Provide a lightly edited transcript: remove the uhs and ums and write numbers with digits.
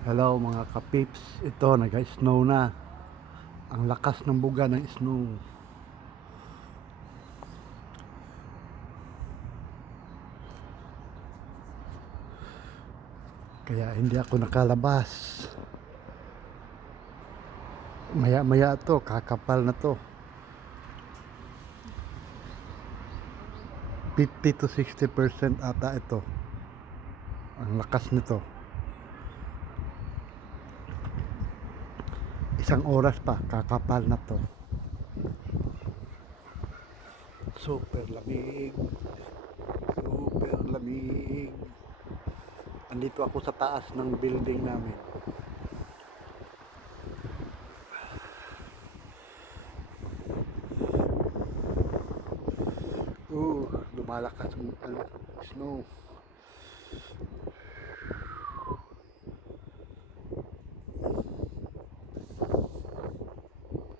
Hello mga kapips, ito nag-snow na. Ang lakas ng buga ng snow. Kaya hindi ako nakalabas. Maya maya to, kakapal na to. 50 to 60% ata ito. Ang lakas nito. Isang oras pa, kakapal na to. Super lamig. Super lamig. Andito ako sa taas ng building namin. Lumalakas ang snow.